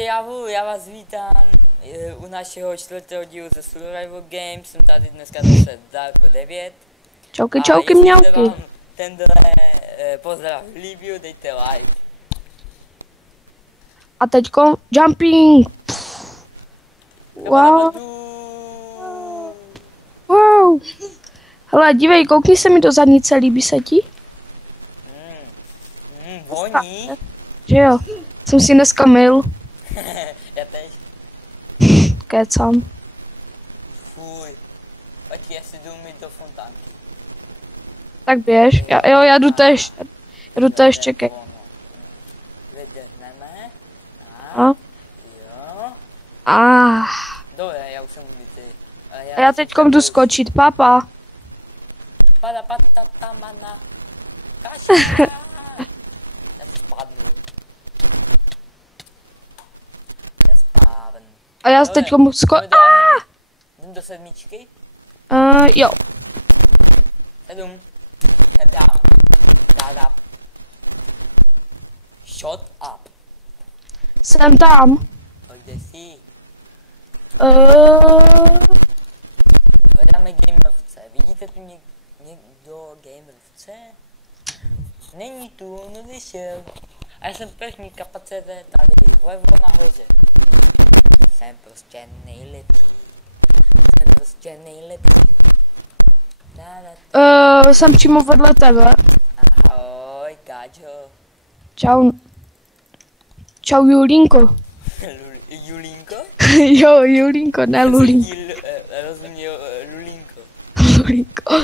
Já vás vítám u našeho 4. dílu ze Survival Games. Jsem tady dneska zase Darko 9. Čauky, čauky, mňauky. Vám tenhle pozdrav líbil, dejte like. A teďko jumping. Wow. Wow. Hele, dívej, koukni se mi do zadnice, líbí se ti? Voní. Že jo, jsem si dneska myl. Já tež. Kecám. Fuj. Počkej, já si jdu mít do fontánky. Tak běž, já jdu tež. Já jdu tež, čekej. Vydehneme. A? Jo. Dobré, já už jsem umytý. A já teďkom jdu skočit, papa. Pada patatamana. Kaša. Já spadnu. Já spávn. A já teďkom jdu Jdem do 7. Jo. 7. Head up. Head up. Shut up. Jsem tam. Kde jsi? Hledáme gamerovce. Vidíte tu někdo gamerovce? Není tu, nevyšel. A já jsem první kapacité tady, vlevo nahoře. Jsem prostě nejlepší. Jsem prostě nejlepší. Jsem přímo vedle tebe. Ahoj, Káčo. Čau. Čau, Julínko. Julínko? Jo, Julínko, ne Lulínko. Rozuměl Lulínko. Lulínko.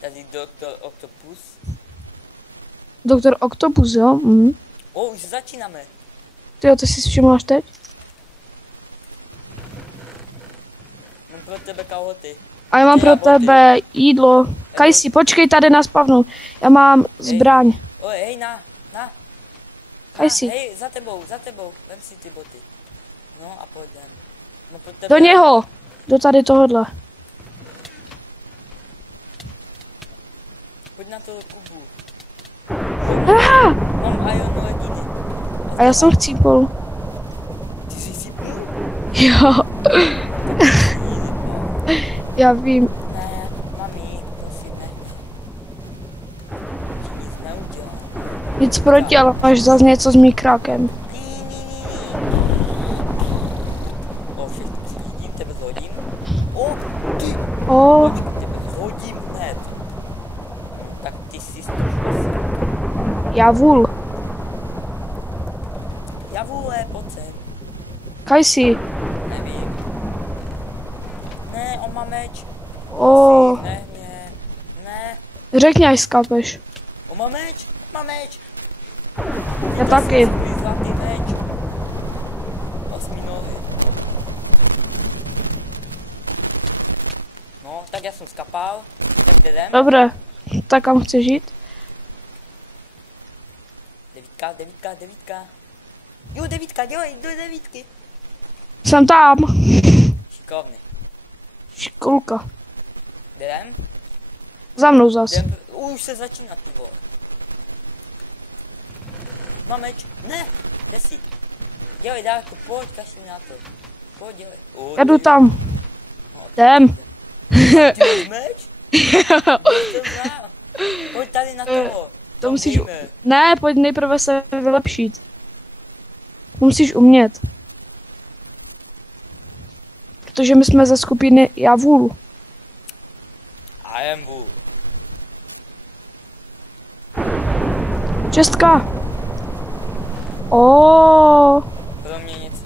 Tady doktor Octopus. Doktor Octopus, jo? Mhm. Už začínáme. Tyjo, ty si všiml až teď? Mám pro tebe kalhoty. A já mám pro tebe jídlo. Kajsi, počkej tady na spavnu. Já mám zbraň. Hej, na. Kajsi. Hej, za tebou. Vem si ty boty. No a pojďme. No, do něho. Do tady tohohle. Pojď na toho kubu. Aha. Mám iron lediny. A já jsem chcípol. Ty jsi chcípol? Jo. Já vím. Ne, mami, prosím, ne. Ti nic neudělám. Nic proti, ale máš zase něco s mikrákem. Vidím, tebe zhodím. Ty! Tebe zhodím hned. Tak ty jsi stužil. Javul. Javule, pojď sem. Kajsi. Nevím. Ne, on má meč. Ne. Řekni, až skápeš. On má meč. Já taky. Zlatý meč. 8 nohy. No, tak já jsem skapal. Tak kde jdem? Dobré. Tak kam chceš jít? 9. Jo, 9, dělej, do 9. Jsem tam. Šikovný. Školka. Kde jdem? Za mnou zas. Už se začíná, ty vole. Mám meč. Ne, kde jsi? Dělej, Dárko, pojď, kašli na to. Pojď, dělej. Já jdu tam. Jdem. Ty máš meč? Pojď tady na toho. To musíš... Ne, pojď nejprve se vylepšit. Musíš umět. Protože my jsme ze skupiny Javul. I am Wool. 6. Pro mě něco?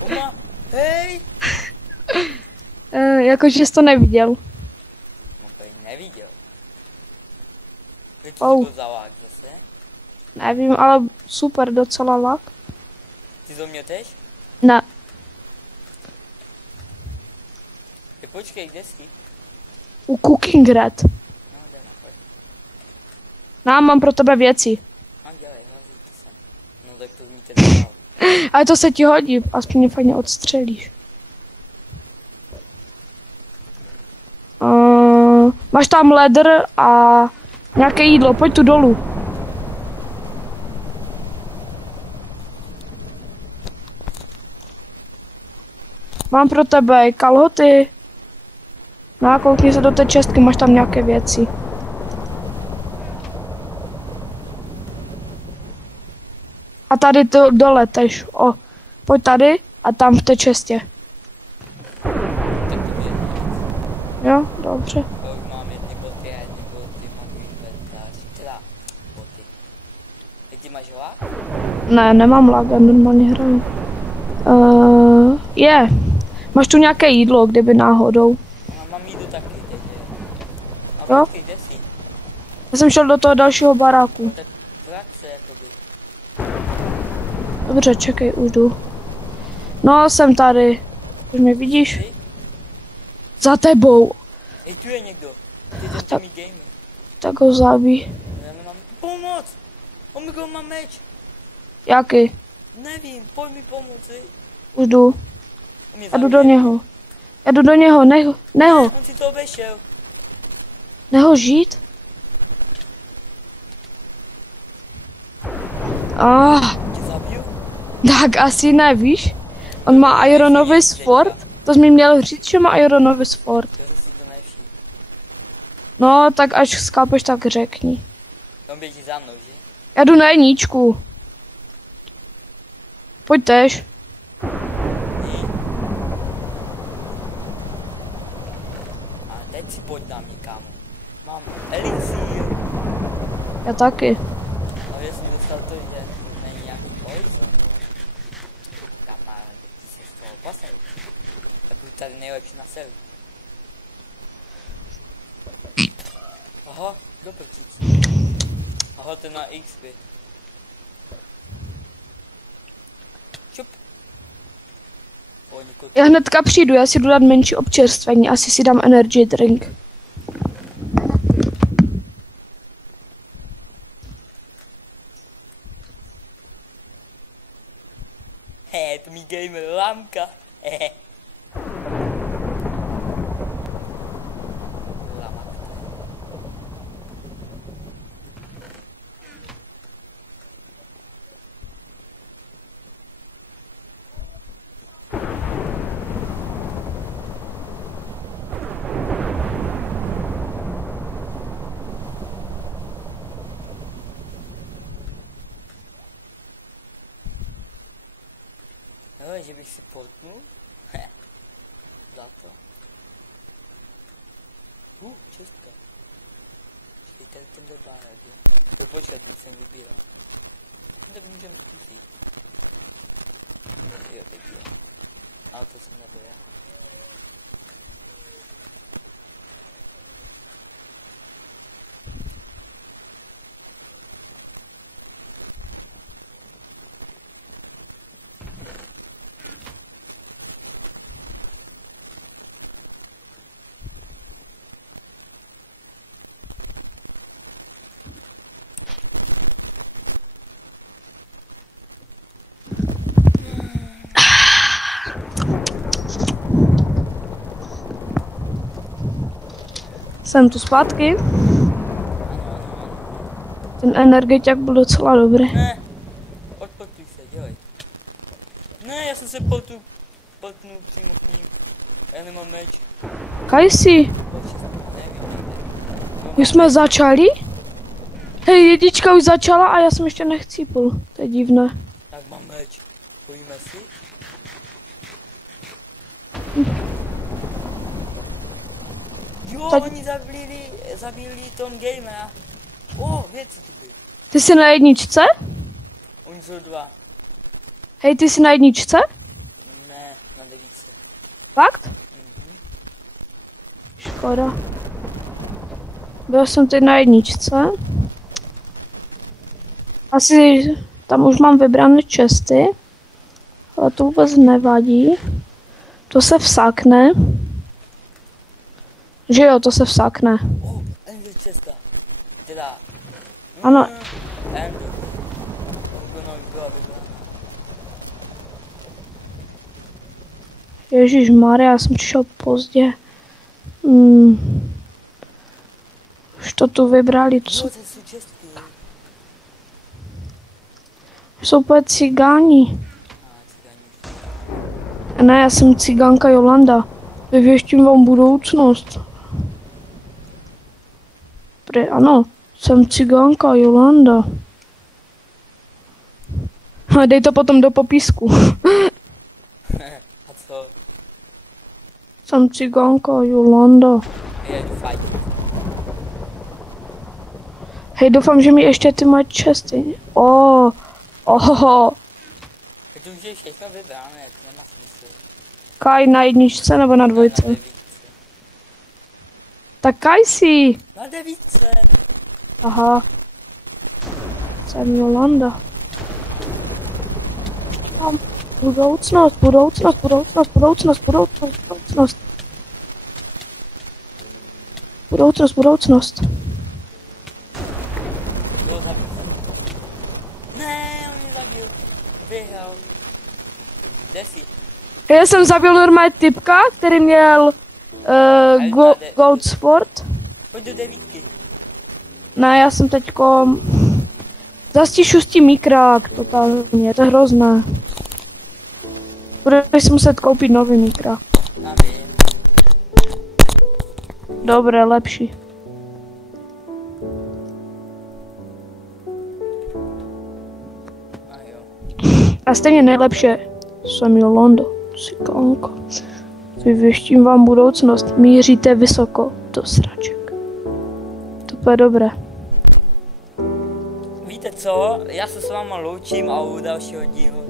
Oma, hej! Jakože jsi to neviděl. No to neviděl. Teď Oh. to za lák zase? Nevím, ale super, docela lak. Ty to mě tež? Ne. Ty počkej, kde jsi? U Cooking Red. No, jdeme, pojď. Mám pro tebe věci. No, dělej, hází to sem. No, tak to mi teď dál. Ale to se ti hodí, aspoň mě fajně odstřelíš. Máš tam ledr a nějaké jídlo, pojď tu dolů. Mám pro tebe kalhoty. No, koukni se do té čestky, máš tam nějaké věci. A tady to dole tež. O, pojď tady a tam v té čestě. Tak to je nic. Jo, dobře. Už mám jedny boty a jedny boty, mám inventář. Teda, boty. Ty máš hlad? Ne, nemám lag, já normálně hraju. Je. Máš tu nějaké jídlo, kdyby náhodou. Mám jídlo taky, takže. Jo? Počkej, kde jsi? Já jsem šel do toho dalšího baráku. Tak vrať se, jakoby. Dobře, čekej, už jdu. No, jsem tady. Už mě vidíš? Ty? Za tebou. Hej, tu je někdo. Ty ten Tak. Timmy Gamer. Tak ho zabij. Já nemám pomoc! Omega má meč! Jaký? Nevím, pojď mi pomoci. Už jdu. On mě Já jdu zabije. do něho. Já jdu do něho, neho. On si to obešel. Neho žít? Tě zabiju? Tak asi ne, víš? On má ironový sword. To jsi mi měl říct, že má ironový sword. Já jsem si to nevšiml. No, tak až skápeš, tak řekni. On běží za mnou, že? Já jdu na jedničku. Pojďtež. A teď si pojď tam někam. Mám elixír. Já taky. A já jsem dostal to, že není nějaký poison. Kamaráde, ty jsi z toho posel. Já budu tady nejlepší na serveru. Aha, do prčic. Aha, to na XP. Čup. O, několik. Já hnedka přijdu, já si jdu dát menší občerstvení, asi si dám energy drink. To mi gamer lámka. Lamak. Jo, že bych si portnul? Za to. Čestka. Počkej, tenhle bárek, jo. To počkat, ten jsem vybíral. No tak můžeme zkusit. Jo, teď jo. Ale to jsem nebyl já. Jsem tu zpátky. Ano, ano, ano. Ten energeťák byl docela dobrý. Ne, odpotuj se, dělej. Ne, já jsem se potnul přímo k ním. Já nemám meč. Kaj jsi? Nevím, někde. Už jsme začali? Hej, jednička už začala a já jsem ještě nechcípl. To je divné. Tak mám meč. Pojďme si. Jo, Tak- oni zabili Tom Gamera. O, věci tu byly. Ty jsi na jedničce? Oni jsou dva. Hej, ty jsi na jedničce? Ne, na devíce. Fakt? Škoda. Byl jsem teď na jedničce. Asi tam už mám vybrané česty. Ale to vůbec nevadí. To se vsákne. Že jo, to se vsákne. O, Ender cesta. Teda. Ano. Ender. Ono byla vybraná. Ježišmarja, já jsem přišel pozdě. Už to tu vybrali, to Jo, to jsou čestky. jsou úplně cigáni. A, cigáni už. Ne, já jsem cigánka Jolanda. Vyvěštím vám budoucnost. Ano, jsem cigánka Jolanda. Dej to potom do popisku. A co? Jsem cigánka Jolanda. Je, fajn. Hej, doufám, že mi ještě ty moje česty. Oho. Teď už je všechno vybrané, to nemá smysl. Kaj na jedničce nebo na dvojce? Na devítce. Tak kaj si. Na devítce. Aha. Jsem Jolanda. Mám budoucnost. Budoucnost. Jo, zabil jsem. Ne, on mě zabil. Vyhrál. Kde jsi? Já jsem zabil normálně typka, který měl Gold Sport. Pojď do devítky. Ne, já jsem teďko... Zasti šustí mikrák, totálně, to je hrozné. Budeš si muset koupit nový mikrák. Já vím. Dobré, lepší. A jo. A stejně nejlepší jsem Jolanda, cigánka. Vyvěštím vám budoucnost, míříte vysoko do sraček. To bude dobré. Víte co? Já se s váma loučím a u dalšího dílu.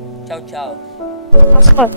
Čau. Naschle.